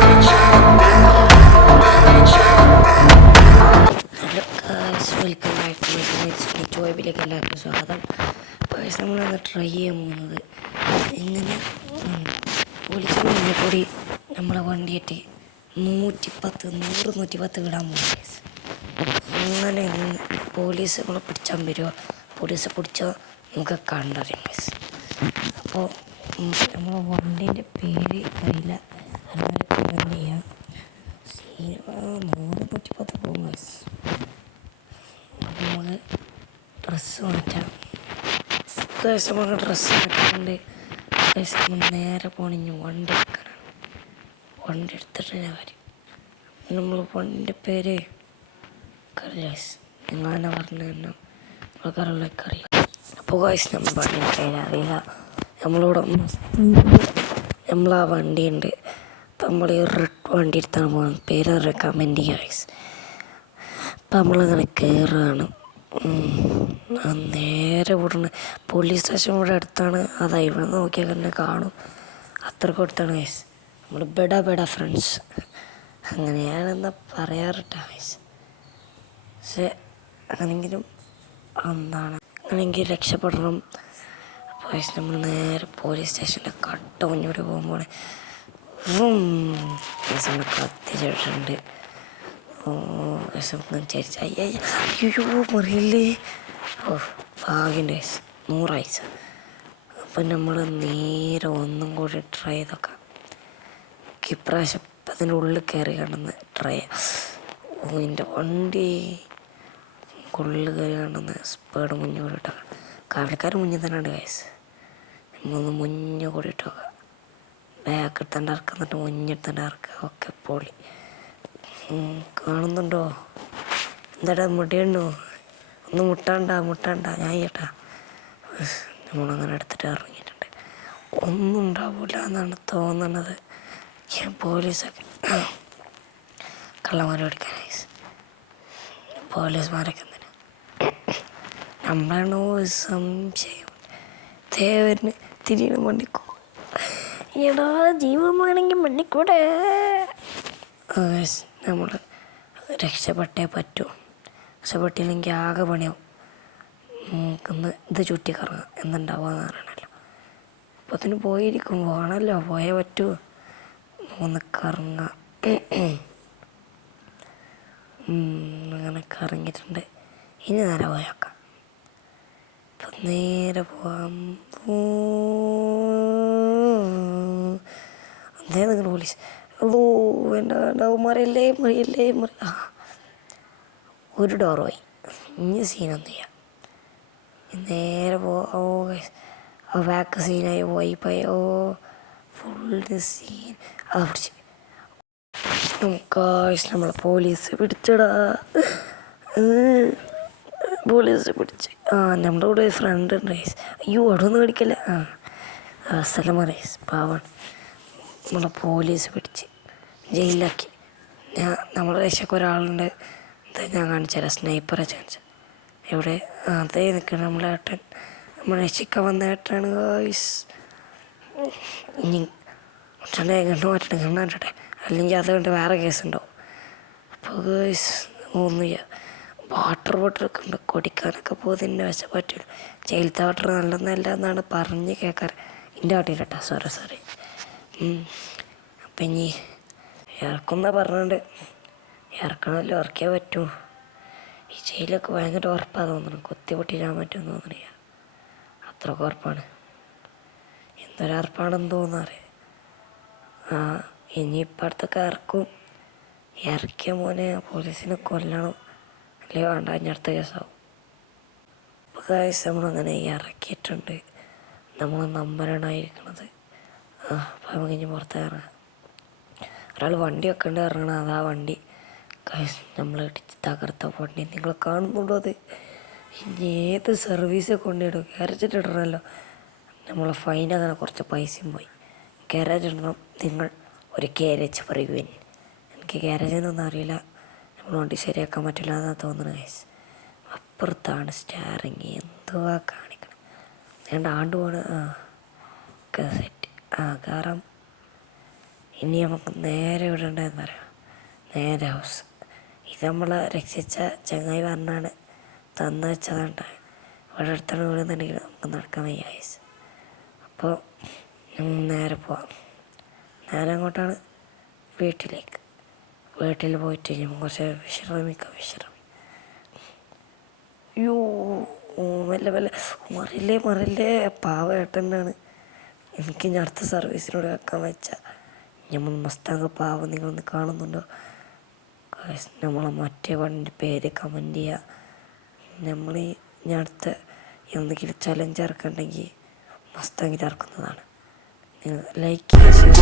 Hello guys, welcome back to my ജോയ്ബിലേക്ക് എല്ലാവർക്കും സ്വാഗതം. ഗായ്സ്, നമ്മളന്ന് ട്രൈ ചെയ്യാൻ പോകുന്നത് ഇങ്ങനെ പോലീസിന് മുന്നേ കൂടി നമ്മളെ വണ്ടിയിട്ട് 110 വിടാൻ പോകും ഗായ്സ്. അങ്ങനെ പോലീസ് നമ്മളെ പിടിച്ചാൽ വരുമോ, പോലീസ് പിടിച്ചാൽ നമുക്ക് കണ്ടറിയാം ഗായ്സ്. അപ്പോൾ നമ്മളെ വണ്ടീൻ്റെ പേര് അറിയില്ല, അതുപോലെ കമൻറ്റ് ചെയ്യാം. 110 പോകും ഗായ്സ്. അപ്പോൾ നമുക്ക് ഡ്രസ്സ് മാറ്റാം ഗായ്സ്. നമുക്ക് ഡ്രസ്സ് മാറ്റാറുണ്ട് ഗായ്സ്. നമ്മൾ നേരെ പോകണമെങ്കിൽ വണ്ടി എടുക്കാനാണ്. വണ്ടി എടുത്തിട്ട് ഞാൻ വരും. നമ്മൾ വണ്ടിൻ്റെ പേര് ഗായ്സ് നിങ്ങളെന്നെ പറഞ്ഞു തന്നെ ആൾക്കാരുള്ളതൊക്കെ അറിയാം. അപ്പോൾ ഗായ്സ് നമ്മൾ വണ്ടിൻ്റെ പേര് അറിയില്ല. നമ്മളിവിടെ നമ്മളാ വണ്ടിയുണ്ട്. അപ്പം നമ്മൾ ഈ റെഡ് വണ്ടി എടുത്താണ് പോകുന്നത്. പേര് കമൻറ്റ് ചെയ്യുക ഗായ്സ്. അപ്പം നമ്മളിങ്ങനെ കയറുകയാണ്. നേരെ വിടണ പോലീസ് സ്റ്റേഷൻ ഇവിടെ അടുത്താണ്. അതാ ഇവിടെ നോക്കിയാൽ തന്നെ കാണും, അത്രയ്ക്ക് അടുത്താണ് ഗൈസ്. നമ്മൾ ബെഡ ഫ്രണ്ട്സ് അങ്ങനെയാണെന്നാ പറയാറിട്ട ഗൈസ്. പക്ഷെ അങ്ങനെങ്കിലും അങ്ങനെയെങ്കിൽ രക്ഷപ്പെടണം. അപ്പോൾ ഗൈസ് നമ്മൾ നേരെ പോലീസ് സ്റ്റേഷൻ്റെ കട്ട മുന്നോട്ട് പോകുമ്പോൾ ഗൈസ് നമ്മൾ കത്തിച്ചിട്ടുണ്ട്. അയ്യോ മറിയില്ലേ. ഭാഗ്യൻ്റെ ഗൈസ് 100 ആയിച്ച. അപ്പം നമ്മൾ നേരെ ഒന്നും കൂടി ട്രൈ ചെയ്തൊക്കെ ഇപ്രാവശ്യം അതിൻ്റെ ഉള്ളിൽ കയറി കണ്ടെന്ന് ട്രൈ എൻ്റെ വണ്ടി ഉള്ളിൽ കയറി കണ്ടെന്ന് സ്പീഡ് മുന്നേ കൂടിയിട്ടൊക്കെ കാവലക്കാർ മുന്നിൽ തന്നെ ഉണ്ട് ഗൈസ്. നമ്മളൊന്ന് മുന്നേ കൂടിയിട്ടൊക്കെ ബാക്ക് എടുത്തേണ്ട ഇറക്കുക, എന്നിട്ട് മുന്നെടുത്തേണ്ട ഇറക്കുക. ഒക്കെ പൊളി. കാണുന്നുണ്ടോ? എന്താടാ മുടിയുണ്ടോ? ഒന്ന് മുട്ടാണ്ട ഞാൻ ചെയ്യട്ടാ. നമ്മളങ്ങനെ എടുത്തിട്ട് ഇറങ്ങിയിട്ടുണ്ട്. ഒന്നും ഉണ്ടാവില്ല എന്നാണ് തോന്നണത്. പോലീസൊക്കെ കള്ളന്മാരെ പിടിക്കാൻ പോലീസുമാരൊക്കെ എന്തിനാ നമ്മളാണോ സംശയം. ദേവന് തിരിയണം വണ്ടിക്കോ. എടാ ജീവൻ വേണമെങ്കിൽ വണ്ടിക്കൂടെ. നമ്മൾ രക്ഷപ്പെട്ടേ പറ്റൂ. രക്ഷപ്പെട്ടില്ലെങ്കിൽ ആകെ പണിയാവും. നമുക്കൊന്ന് ഇത് ചുറ്റി കറങ്ങാം, എന്തുണ്ടാവുകയെന്ന് അറിയണമല്ലോ. അപ്പോൾ അതിന് പോകണമല്ലോ, പോയേ പറ്റൂ. ഒന്ന് കറങ്ങാം. അങ്ങനെ കറങ്ങിയിട്ടുണ്ട്. ഇനി നേരെ പോയേക്കാം. അപ്പം നേരെ പോകാം. അതേ നിങ്ങൾ പോലീസ് മറിയല്ലേ. ഒരു ഡോർ പോയി. ഇനി സീനൊന്നും ചെയ്യാം. നേരെ ബാക്ക് സീനായി പോയി. Full scene. അത് പിടിച്ച് നമ്മളെ പോലീസ് പിടിച്ചടാ. പോലീസ് പിടിച്ച്. നമ്മുടെ കൂടെ ഒരു ഫ്രണ്ട് ഉണ്ട് റൈസ്. അയ്യോ അവിടെ ഒന്നും പിടിക്കല്ല. സ്ഥലം റൈസ് പാവാണ്. നമ്മളെ പോലീസ് പിടിച്ച് ജയിലിലാക്കി. നമ്മുടെ രക്ഷയ്ക്ക് ഒരാളുണ്ട്. ഞാൻ കാണിച്ചുതരാം. സ്നൈപ്പറെ കാണിച്ച എവിടെ അതേ നിൽക്കണം നമ്മളെ ഏട്ടൻ. നമ്മൾ രക്ഷിക്കാൻ വന്ന ഏട്ടനാണ് ഗായ്സ്. ഇനി ഗണ്ണ് മാറ്റട്ടെ, അല്ലെങ്കിൽ അതുകൊണ്ട് വേറെ കേസുണ്ടാവും. അപ്പോൾ ഗായ്സ് ഒന്നുമില്ല. വാട്ടർ ബോട്ടിലൊക്കെ ഉണ്ട്, കുടിക്കാനൊക്കെ പോകുന്നതിൻ്റെ വശം പറ്റില്ല. ജയിലത്തെ വാട്ടർ നല്ലതല്ല എന്നാണ് പറഞ്ഞ് കേൾക്കാറ്. എൻ്റെ വാട്ടിയില്ലട്ടാ, സോറി. അപ്പം ഇനി ഇറക്കുന്ന പറഞ്ഞിട്ടുണ്ട്. ഇറക്കണമല്ലോ, ഇറക്കിയേ പറ്റൂ. ഈ ജയിലൊക്കെ ഭയങ്കര ഉറപ്പാണ് തോന്നണം. കുത്തി പൊട്ടിയിടാൻ പറ്റുമെന്ന് തോന്നണില്ല. അത്രയ്ക്ക് ഉറപ്പാണ്. എന്തൊരുറപ്പാണെന്ന് തോന്നാറ്. ഇനിയിപ്പോൾ അടുത്തൊക്കെ ഇറക്കും. ഇറക്കിയ മോനെ പോലീസിനെ കൊല്ലണം, അല്ലെങ്കിൽ വേണ്ട ഇനി അടുത്ത കേസാവും. ഇപ്പോൾ കാശ് നമ്മളങ്ങനെ ഇറക്കിയിട്ടുണ്ട്. നമ്മൾ നമ്പറാണ് ആയിരിക്കണത്. അപ്പം നമുക്ക് ഇനി പുറത്ത് ഇറങ്ങാം. ഒരാൾ വണ്ടി വെക്കേണ്ടി ഇറങ്ങണം. അതാ വണ്ടി കാശ് നമ്മൾ ഇടിച്ച് തകർത്ത വണ്ടി നിങ്ങൾ കാണുന്നുണ്ടോ? അത് ഇനി ഏത് സർവീസ് കൊണ്ടിടും? ഗാരേജിട്ട് ഇടണമല്ലോ. നമ്മളെ ഫൈൻ അങ്ങനെ കുറച്ച് പൈസയും പോയി. ഗാരേജ് ഇടണം. നിങ്ങൾ ഒരു ഗാരേജ് പറയുവിൻ. എനിക്ക് ഗാരേജൊന്നും അറിയില്ല. നമ്മൾ വണ്ടി ശരിയാക്കാൻ പറ്റില്ല എന്നാണ് തോന്നുന്നത് ഗൈസ്. അപ്പുറത്താണ് സ്റ്റാറിങ്. എന്തുവാ കാണിക്കണം? ഞാൻ ആണ്ട് പോണ്. സെറ്റ് കയറാം. ഇനി നമുക്ക് നേരെ വിടേണ്ടതെന്ന് പറയാം, നേരെ ഹൗസ്. ഇത് നമ്മളെ രക്ഷിച്ച ചങ്ങായി പറഞ്ഞാണ് തന്നു വെച്ചതാണ്. ഇവിടെ അടുത്താണ് വീടുന്നുണ്ടെങ്കിൽ നമുക്ക് നടക്കാൻ വയ്യ ഗൈസ്. അപ്പോൾ നേരെ പോവാം. നേരെ അങ്ങോട്ടാണ് വീട്ടിലേക്ക്. വീട്ടിൽ പോയിട്ട് കുറച്ച് വിശ്രമിക്കാം. അയ്യോ മെല്ലെ മറില്ലേ പാവേട്ടനാണ്. എനിക്ക് ഇനി അടുത്ത സർവീസിനോട് വെക്കാൻ വെച്ച നമ്മൾ മസ്താങ്ക പാവം നിങ്ങളൊന്ന് കാണുന്നുണ്ടോ? നമ്മളെ മറ്റേ വണ്ടിൻ്റെ പേര് കമൻറ്റ് ചെയ്യുക. നമ്മൾ ഇനി അടുത്ത എന്തെങ്കിലും ചലഞ്ച് ഇറക്കുന്നുണ്ടെങ്കിൽ മസ്താങ്കിൽ ഇറക്കുന്നതാണ്. നിങ്ങൾ ലൈക്ക് ചെയ്യുക.